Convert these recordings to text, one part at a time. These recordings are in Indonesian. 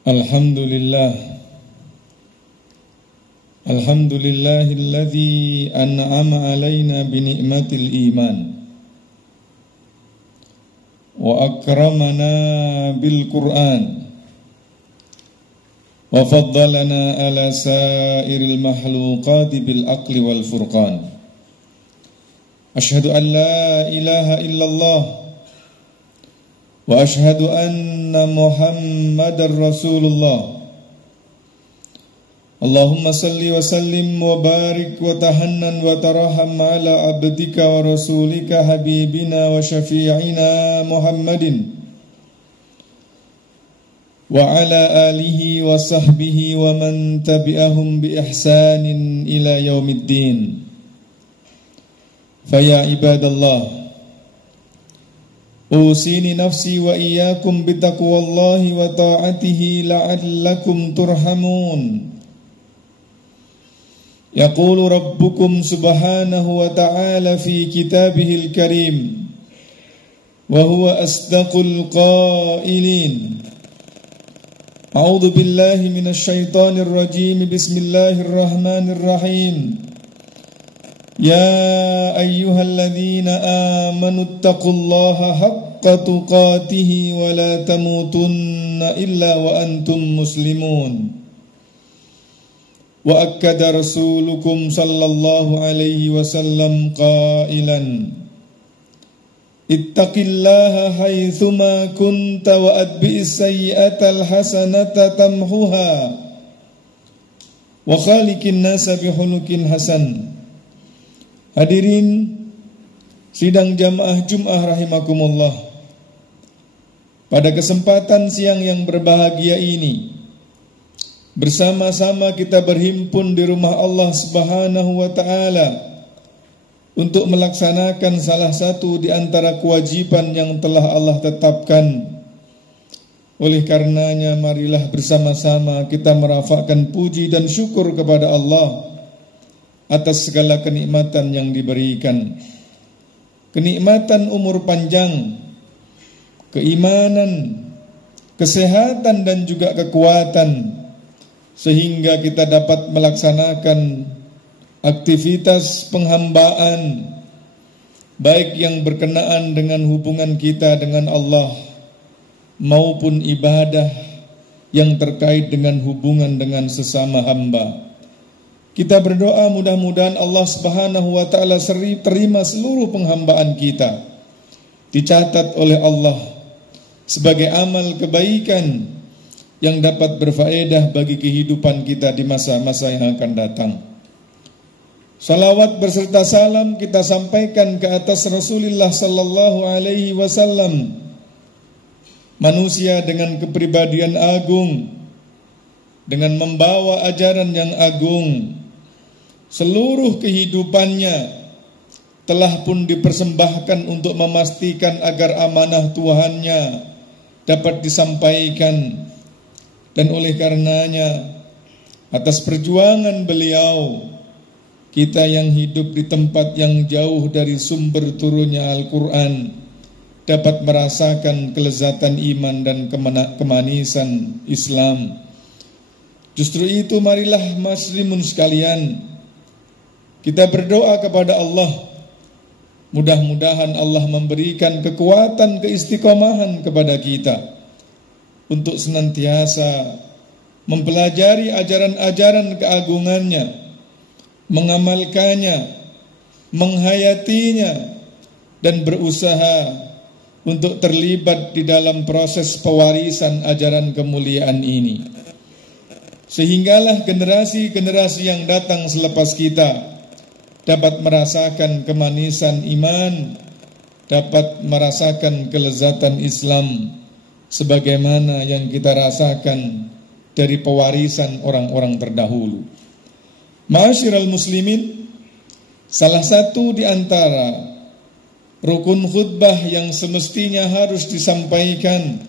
Alhamdulillah, alhamdulillahilladzi an'ama alaina binikmatil iman wa akramana bil Qur'an wa faddalana ala sairil makhluqati bil aqli wal furqan. Asyhadu an la ilaha illallah wa asyhadu anna Muhammadar Rasulullah. Allahumma salli wa sallim wa barik wa tahannan wa taraham ala abdika wa rasulika habibina wa syafi'ina Muhammadin wa ala alihi wa sahbihi wa man tabi'ahum bi ihsanin ila yaumiddin. Faya ibadallah, usini nafsi wa iyyakum bitaqwallahi wa ta'atihi la'allakum turhamun. Yaqulu rabbukum subhanahu wa ta'ala fi kitabihil karim wa huwa asdaqul qailin. A'udzu billahi minasyaitonir rajim. Bismillahirrahmanirrahim. Ya ayyuhalladzina amanu taqullaha haqqa tuqatih wa la tamutunna illa wa antum muslimun. Wa akkada rasulukum sallallahu alaihi wasallam qailan, ittaqillaha haitsuma kunta wa atbi'is sayyi'atal hasanata tamhuha wa khaliqin nasa bihuluqin hasan. Hadirin sidang jamaah Jum'ah rahimakumullah. Pada kesempatan siang yang berbahagia ini, bersama-sama kita berhimpun di rumah Allah Subhanahu wa ta'ala untuk melaksanakan salah satu di antara kewajiban yang telah Allah tetapkan. Oleh karenanya marilah bersama-sama kita merafakkan puji dan syukur kepada Allah atas segala kenikmatan yang diberikan. Kenikmatan umur panjang, keimanan, kesehatan dan juga kekuatan, sehingga kita dapat melaksanakan aktivitas penghambaan, baik yang berkenaan dengan hubungan kita dengan Allah maupun ibadah yang terkait dengan hubungan dengan sesama hamba. Kita berdoa mudah-mudahan Allah Subhanahu wa ta'ala terima seluruh penghambaan kita, dicatat oleh Allah sebagai amal kebaikan yang dapat berfaedah bagi kehidupan kita di masa-masa yang akan datang. Salawat berserta salam kita sampaikan ke atas Rasulullah sallallahu alaihi wasallam, manusia dengan kepribadian agung, dengan membawa ajaran yang agung. Seluruh kehidupannya telah pun dipersembahkan untuk memastikan agar amanah Tuhannya dapat disampaikan. Dan oleh karenanya, atas perjuangan beliau, kita yang hidup di tempat yang jauh dari sumber turunnya Al-Quran dapat merasakan kelezatan iman dan kemanisan Islam. Justru itu marilah muslimun sekalian, kita berdoa kepada Allah, mudah-mudahan Allah memberikan kekuatan keistiqomahan kepada kita untuk senantiasa mempelajari ajaran-ajaran keagungannya, mengamalkannya, menghayatinya, dan berusaha untuk terlibat di dalam proses pewarisan ajaran kemuliaan ini. Sehinggalah generasi-generasi yang datang selepas kita dapat merasakan kemanisan iman, dapat merasakan kelezatan Islam sebagaimana yang kita rasakan dari pewarisan orang-orang terdahulu. Ma'asyiral muslimin, salah satu di antara rukun khutbah yang semestinya harus disampaikan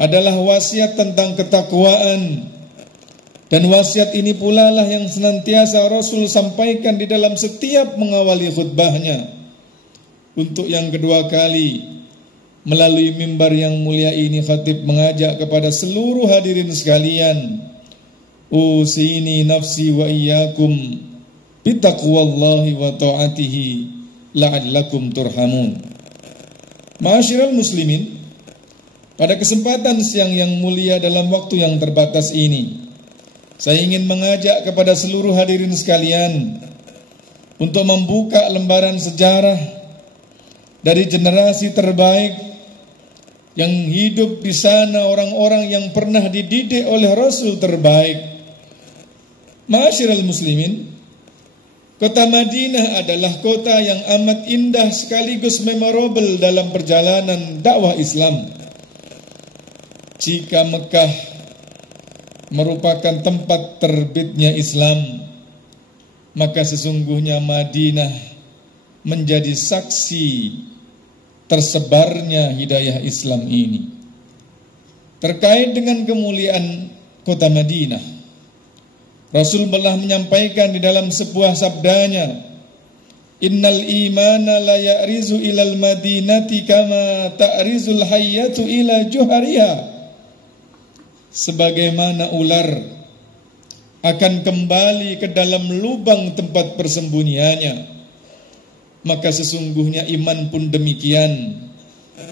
adalah wasiat tentang ketakwaan. Dan wasiat ini pula lah yang senantiasa Rasul sampaikan di dalam setiap mengawali khutbahnya. Untuk yang kedua kali Melalui mimbar yang mulia ini khatib mengajak kepada seluruh hadirin sekalian, usini nafsi wa iyyakum bittaqwallahi wa ta'atihi la'allakum turhamun. Ma'asyiral muslimin, pada kesempatan siang yang mulia dalam waktu yang terbatas ini, saya ingin mengajak kepada seluruh hadirin sekalian untuk membuka lembaran sejarah dari generasi terbaik yang hidup di sana, orang-orang yang pernah dididik oleh Rasul terbaik. Ma'asyiral muslimin, kota Madinah adalah kota yang amat indah sekaligus memorable dalam perjalanan dakwah Islam. Jika Mekah merupakan tempat terbitnya Islam, maka sesungguhnya Madinah menjadi saksi tersebarnya hidayah Islam ini. Terkait dengan kemuliaan kota Madinah, Rasul telah menyampaikan di dalam sebuah sabdanya, innal imana la ya'rizu ilal madinati kama ta'rizul hayyatu ila juhariha. Sebagaimana ular akan kembali ke dalam lubang tempat persembunyiannya, maka sesungguhnya iman pun demikian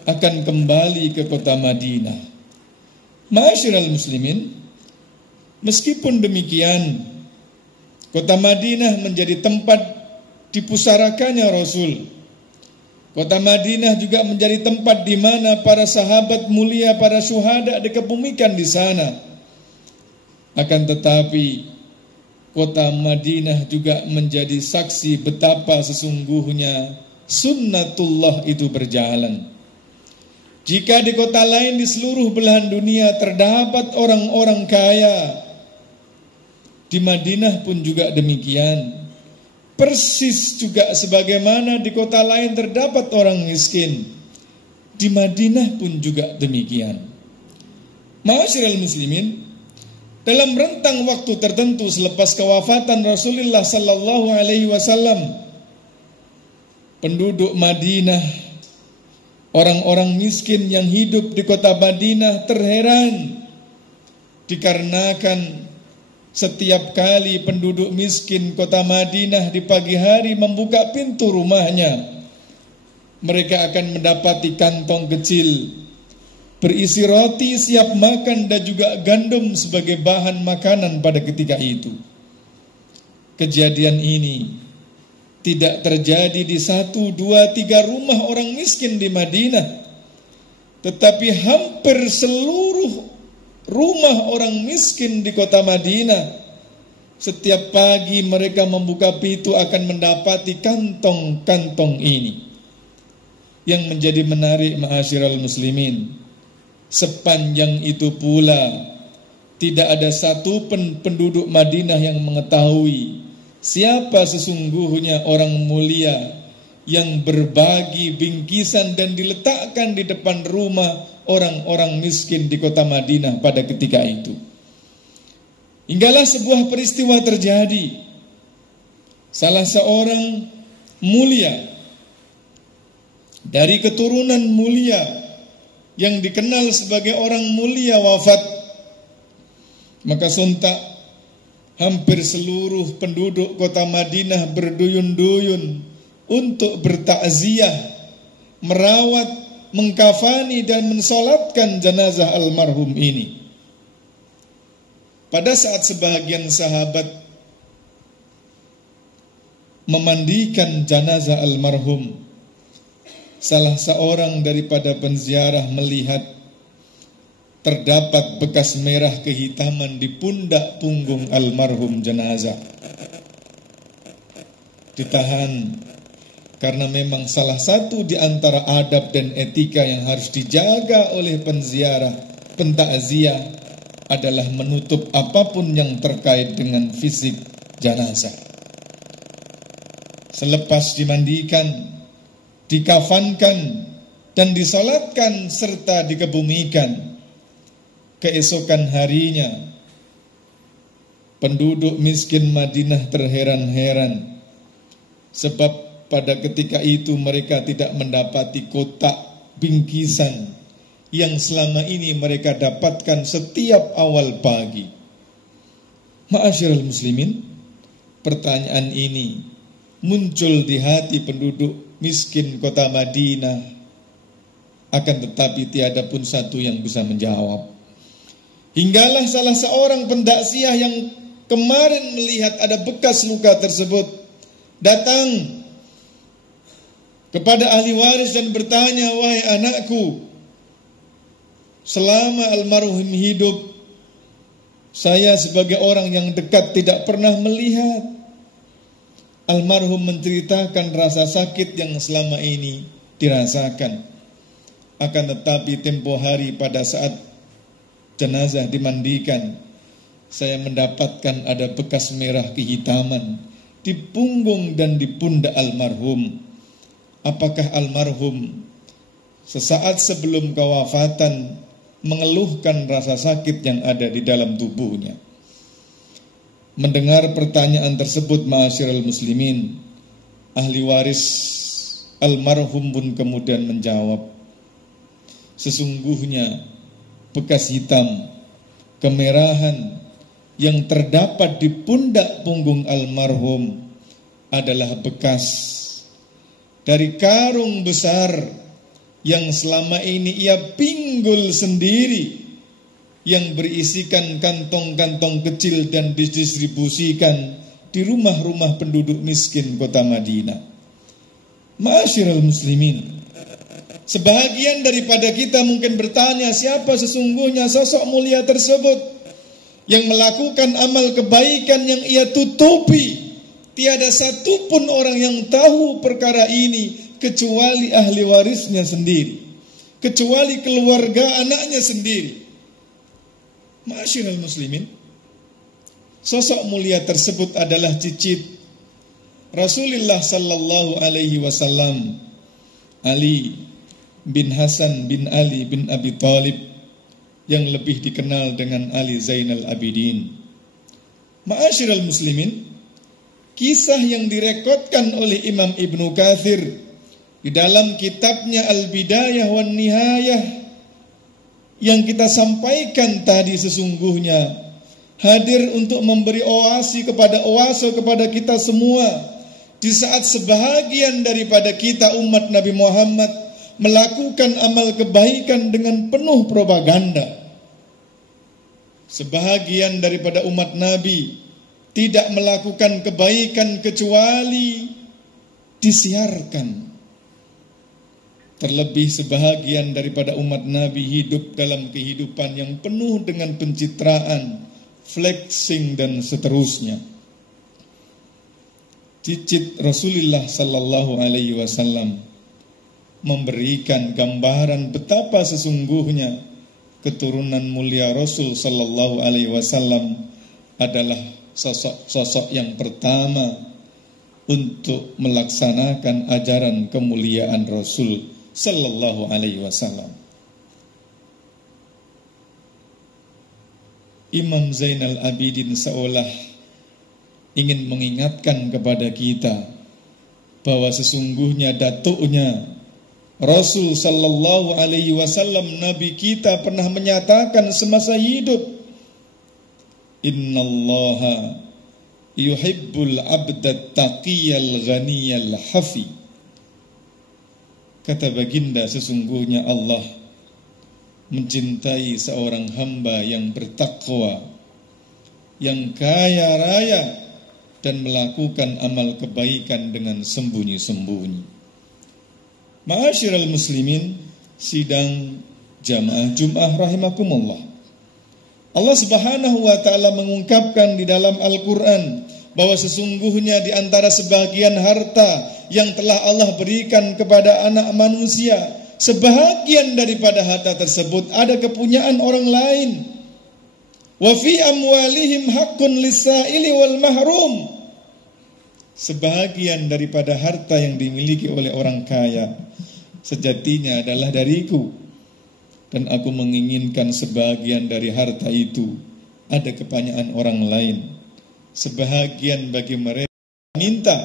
akan kembali ke kota Madinah. Ma'asyiral muslimin, meskipun demikian, kota Madinah menjadi tempat dipusarakannya Rasul. Kota Madinah juga menjadi tempat di mana para sahabat mulia, para syuhada dikebumikan di sana. Akan tetapi kota Madinah juga menjadi saksi betapa sesungguhnya sunnatullah itu berjalan. Jika di kota lain di seluruh belahan dunia terdapat orang-orang kaya, di Madinah pun juga demikian. Persis juga sebagaimana di kota lain terdapat orang miskin, di Madinah pun juga demikian. Ma'asyiral muslimin, dalam rentang waktu tertentu selepas kewafatan Rasulullah sallallahu alaihi wasallam, penduduk Madinah, orang-orang miskin yang hidup di kota Madinah terheran dikarenakan setiap kali penduduk miskin kota Madinah di pagi hari membuka pintu rumahnya, mereka akan mendapati kantong kecil berisi roti siap makan dan juga gandum sebagai bahan makanan pada ketika itu. Kejadian ini tidak terjadi di 1, 2, 3 rumah orang miskin di Madinah, tetapi hampir seluruh rumah orang miskin di kota Madinah, setiap pagi mereka membuka pintu akan mendapati kantong-kantong ini. Yang menjadi menarik ma'asyiral muslimin, sepanjang itu pula tidak ada satu penduduk Madinah yang mengetahui siapa sesungguhnya orang mulia yang berbagi bingkisan dan diletakkan di depan rumah orang-orang miskin di kota Madinah pada ketika itu. Hinggalah sebuah peristiwa terjadi. Salah seorang mulia dari keturunan mulia yang dikenal sebagai orang mulia wafat. Maka sontak hampir seluruh penduduk kota Madinah berduyun-duyun untuk bertakziah, merawat, mengkafani dan mensolatkan jenazah almarhum ini. Pada saat sebahagian sahabat memandikan jenazah almarhum, salah seorang daripada penziarah melihat terdapat bekas merah kehitaman di pundak punggung almarhum jenazah. Ditahan karena memang salah satu di antara adab dan etika yang harus dijaga oleh penziarah, pentakziah adalah menutup apapun yang terkait dengan fisik jenazah. Selepas dimandikan, dikafankan dan disolatkan serta dikebumikan, keesokan harinya penduduk miskin Madinah terheran-heran sebab pada ketika itu mereka tidak mendapati kotak bingkisan yang selama ini mereka dapatkan setiap awal pagi. Ma'asyiral muslimin, pertanyaan ini muncul di hati penduduk miskin kota Madinah, akan tetapi tiada pun satu yang bisa menjawab. Hinggalah salah seorang pendakwah yang kemarin melihat ada bekas luka tersebut datang kepada ahli waris dan bertanya, "Wahai anakku, selama almarhum hidup, saya sebagai orang yang dekat tidak pernah melihat almarhum menceritakan rasa sakit yang selama ini dirasakan. Akan tetapi tempo hari pada saat jenazah dimandikan, saya mendapatkan ada bekas merah kehitaman di punggung dan di pundak almarhum. Apakah almarhum sesaat sebelum kewafatan mengeluhkan rasa sakit yang ada di dalam tubuhnya?" Mendengar pertanyaan tersebut, ma'asyiral muslimin, ahli waris almarhum pun kemudian menjawab, "Sesungguhnya bekas hitam, kemerahan yang terdapat di pundak punggung almarhum adalah bekas dari karung besar yang selama ini ia pinggul sendiri, yang berisikan kantong-kantong kecil dan didistribusikan di rumah-rumah penduduk miskin kota Madinah." Ma'asyiral muslimin, sebahagian daripada kita mungkin bertanya, siapa sesungguhnya sosok mulia tersebut yang melakukan amal kebaikan yang ia tutupi? Tiada satupun orang yang tahu perkara ini kecuali ahli warisnya sendiri, kecuali keluarga anaknya sendiri. Ma'asyiral muslimin, sosok mulia tersebut adalah cicit Rasulullah sallallahu alaihi wasallam, Ali bin Hasan bin Ali bin Abi Thalib, yang lebih dikenal dengan Ali Zainal Abidin. Ma'asyiral muslimin, kisah yang direkodkan oleh Imam Ibnu Katsir di dalam kitabnya Al-Bidayah wan Nihayah yang kita sampaikan tadi sesungguhnya hadir untuk memberi oase kepada kita semua di saat sebahagian daripada kita umat Nabi Muhammad melakukan amal kebaikan dengan penuh propaganda. Sebahagian daripada umat Nabi tidak melakukan kebaikan kecuali disiarkan. Terlebih sebahagian daripada umat Nabi hidup dalam kehidupan yang penuh dengan pencitraan, flexing dan seterusnya. Cicit Rasulullah sallallahu alaihi wasallam memberikan gambaran betapa sesungguhnya keturunan mulia Rasul sallallahu alaihi wasallam adalah sosok yang pertama untuk melaksanakan ajaran kemuliaan Rasul sallallahu alaihi wasallam. Imam Zainal Abidin seolah ingin mengingatkan kepada kita bahwa sesungguhnya datuknya Rasul sallallahu alaihi wasallam, Nabi kita, pernah menyatakan semasa hidup, "Innallaha yuhibbul abdat taqiyal ghaniyal hafi." Kata baginda, sesungguhnya Allah mencintai seorang hamba yang bertakwa, yang kaya raya dan melakukan amal kebaikan dengan sembunyi-sembunyi. Ma'asyiral muslimin, sidang jamaah Jum'ah rahimakumullah, Allah Subhanahu wa taala mengungkapkan di dalam Al-Qur'an bahwa sesungguhnya di antara sebagian harta yang telah Allah berikan kepada anak manusia, sebahagian daripada harta tersebut ada kepunyaan orang lain. Wa fi amwalihim haqqun lis-sa'ili wal mahrum. Sebahagian daripada harta yang dimiliki oleh orang kaya sejatinya adalah dariku, dan aku menginginkan sebahagian dari harta itu ada kepunyaan orang lain. Sebahagian bagi mereka minta,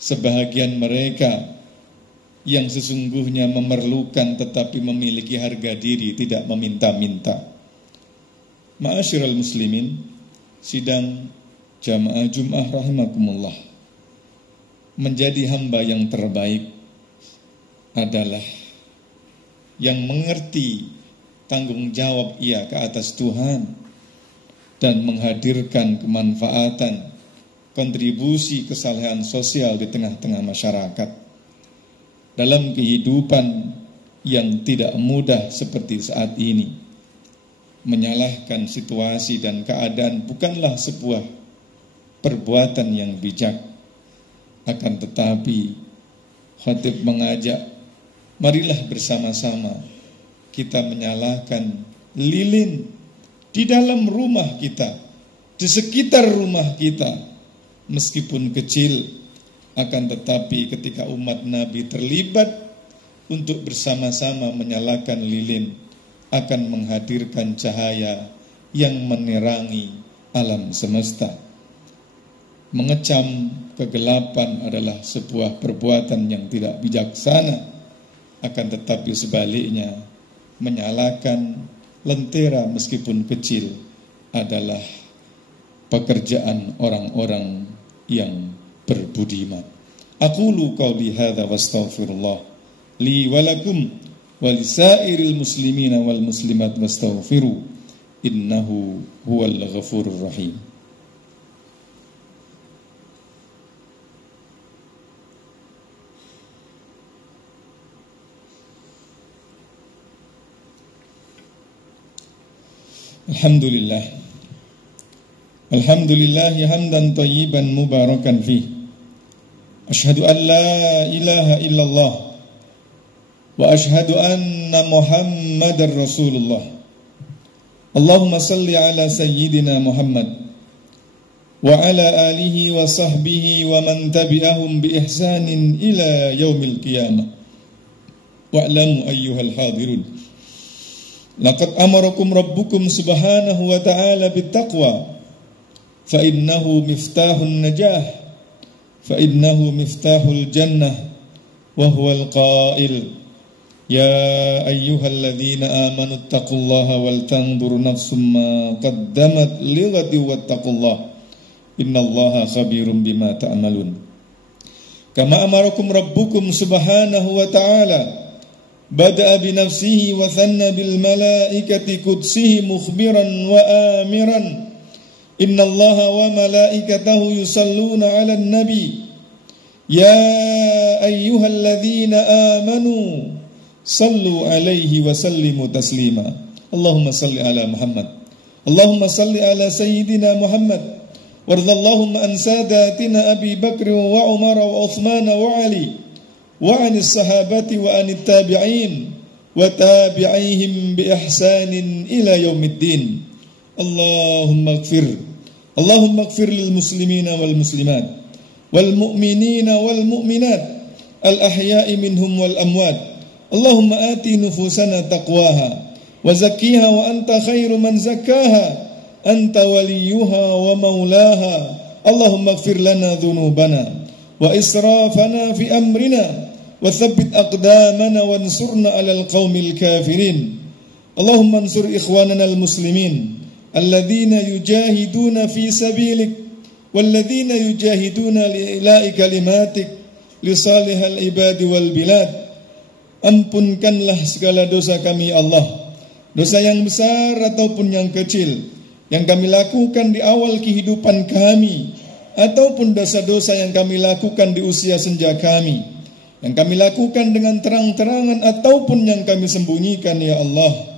sebahagian mereka yang sesungguhnya memerlukan tetapi memiliki harga diri, tidak meminta-minta. Ma'asyiral muslimin, sidang jamaah Jum'ah rahimakumullah, menjadi hamba yang terbaik adalah yang mengerti tanggung jawab ia ke atas Tuhan dan menghadirkan kemanfaatan, kontribusi kesalehan sosial di tengah-tengah masyarakat dalam kehidupan yang tidak mudah seperti saat ini. Menyalahkan situasi dan keadaan bukanlah sebuah perbuatan yang bijak. Akan tetapi khatib mengajak, marilah bersama-sama kita menyalakan lilin di dalam rumah kita, di sekitar rumah kita, meskipun kecil. Akan tetapi ketika umat Nabi terlibat untuk bersama-sama menyalakan lilin, akan menghadirkan cahaya yang menerangi alam semesta. Mengecam kegelapan adalah sebuah perbuatan yang tidak bijaksana. Akan tetapi sebaliknya, menyalakan lentera meskipun kecil adalah pekerjaan orang-orang yang berbudiman. Aqulu qauli hadza wastaghfirullah li wa lakum wa lisairil muslimina wal muslimat wastaghfiru innahu huwal ghafurur rahim. Alhamdulillah. Alhamdulillah hamdan tayyiban mubarakan fih. Asyhadu an la ilaha illallah wa asyhadu anna Muhammadar Rasulullah. Allahumma salli ala sayyidina Muhammad wa ala alihi wa sahbihi wa man tabi'ahum bi ihsanin ila yaumil qiyamah. Wa'lamu ayyuhal hadirun, laqad amarakum rabbukum subhanahu wa ta'ala bittaqwa fa innahu miftahun najah fa innahu miftahul jannah wa huwal qail ya ayyuhalladzina amanu taqullaha wal tanzur nafsum ma qaddamat lighadi wattaqullaha innallaha khabirum bima ta'malun. Kama amarakum rabbukum subhanahu wa ta'ala bada'a bi nafsihi wa thanna bil malaikati qudsihi mukhbiran wa amiran innallaha wa malaikatahu yusalluna 'alan nabi ya ayyuhalladzina amanu sallu 'alaihi wa sallimu taslima. Allahumma salli ala Muhammad, Allahumma salli ala sayyidina Muhammad warḍallahumma an sadatina Abi Bakr wa Umar wa Uthman wa Ali wa anis sahabati wa anit tabi'in wa tabi'ihim bi ihsanin ila yaumiddin. Allahumma ighfir lil muslimina wal muslimat wal mu'minina wal mu'minat al ahya'i minhum wal amwat. Allahumma ati nufusana taqwaha wa zakkiha wa anta khairu man zakkaha anta waliyuha wa maulaha. Allahumma ighfir lana dhunubana wa israfana fi amrina wa thabbit aqdamana wansurna 'alal qaumil kafirin. Allahumma ansur ikhwanana al-muslimin alladhina yujahiduna fi sabilik walladhina yujahiduna li'ila'i kalimatik li salihal ibadi wal bilad. Ampunkanlah segala dosa kami Allah, dosa yang besar ataupun yang kecil yang kami lakukan di awal kehidupan kami, ataupun dosa-dosa yang kami lakukan di usia senja kami, yang kami lakukan dengan terang-terangan ataupun yang kami sembunyikan ya Allah.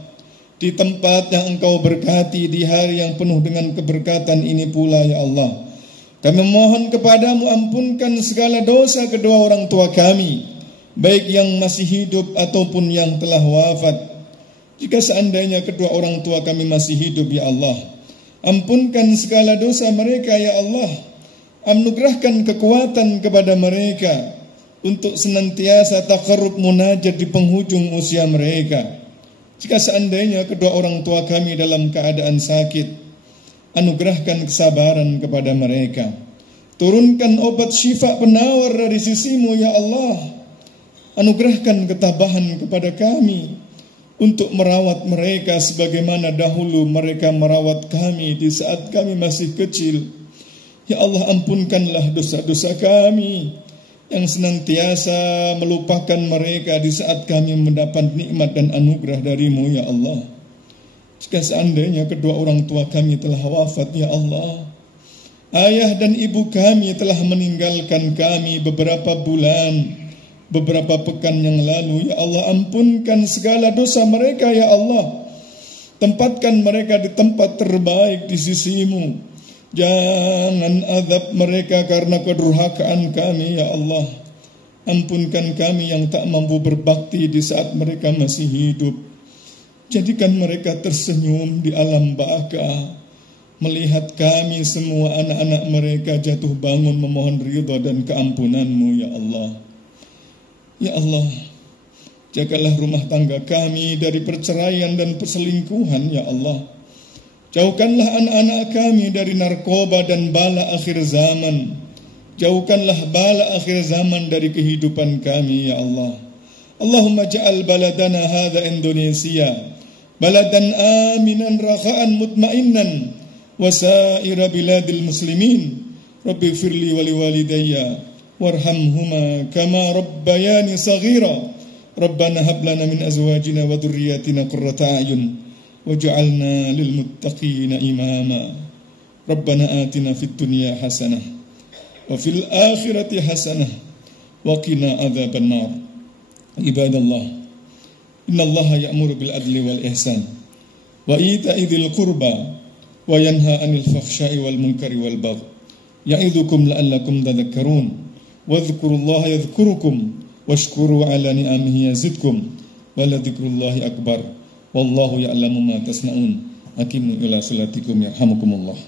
Di tempat yang Engkau berkati di hari yang penuh dengan keberkatan ini pula ya Allah, kami mohon kepadamu ampunkan segala dosa kedua orang tua kami, baik yang masih hidup ataupun yang telah wafat. Jika seandainya kedua orang tua kami masih hidup ya Allah, ampunkan segala dosa mereka ya Allah. Anugerahkan kekuatan kepada mereka untuk senantiasa taqarrub munajat di penghujung usia mereka. Jika seandainya kedua orang tua kami dalam keadaan sakit, anugerahkan kesabaran kepada mereka. Turunkan obat syifa penawar dari sisimu ya Allah. Anugerahkan ketabahan kepada kami untuk merawat mereka sebagaimana dahulu mereka merawat kami di saat kami masih kecil. Ya Allah, ampunkanlah dosa-dosa kami yang senantiasa melupakan mereka di saat kami mendapat nikmat dan anugerah darimu, ya Allah. Jika seandainya kedua orang tua kami telah wafat, ya Allah, ayah dan ibu kami telah meninggalkan kami beberapa bulan, beberapa pekan yang lalu, ya Allah, ampunkan segala dosa mereka, ya Allah. Tempatkan mereka di tempat terbaik di sisimu. Jangan azab mereka karena kedurhakaan kami, ya Allah. Ampunkan kami yang tak mampu berbakti di saat mereka masih hidup. Jadikan mereka tersenyum di alam baka melihat kami semua anak-anak mereka jatuh bangun memohon ridha dan keampunan-Mu, ya Allah. Ya Allah, jagalah rumah tangga kami dari perceraian dan perselingkuhan, ya Allah. Jauhkanlah anak-anak kami dari narkoba dan bala akhir zaman. Jauhkanlah bala akhir zaman dari kehidupan kami, ya Allah. Allahumma ja'al baladana hadha Indonesia baladan aminan rakha'an mutmainnan wa sa'ira biladil muslimin. Rabbi firli wali walidayya warhamhuma kama rabbayani saghira. Rabbana hab lana min azwajina wa dhurriyyatina qurrata a'yun waj'alna lil muttaqina imama. Rabbana atina fid dunya hasanah wa fil akhirati hasanah wa qina adzaban nar. Ibadallah, innallaha ya'muru bil adli wal ihsan wa ita'i dzil qurba wa yanha 'anil fahsya'i wal munkari wal baghi. Ya'idzukum la'allakum tadhakkarun. Wadhkurullaha yadhkurukum washkuru 'ala ni'amihi yazidkum wa ladzikrullahi akbar. Wallahu ya'lamu ma tasna'un. Aqimu ila salatikum yarhamukumullah.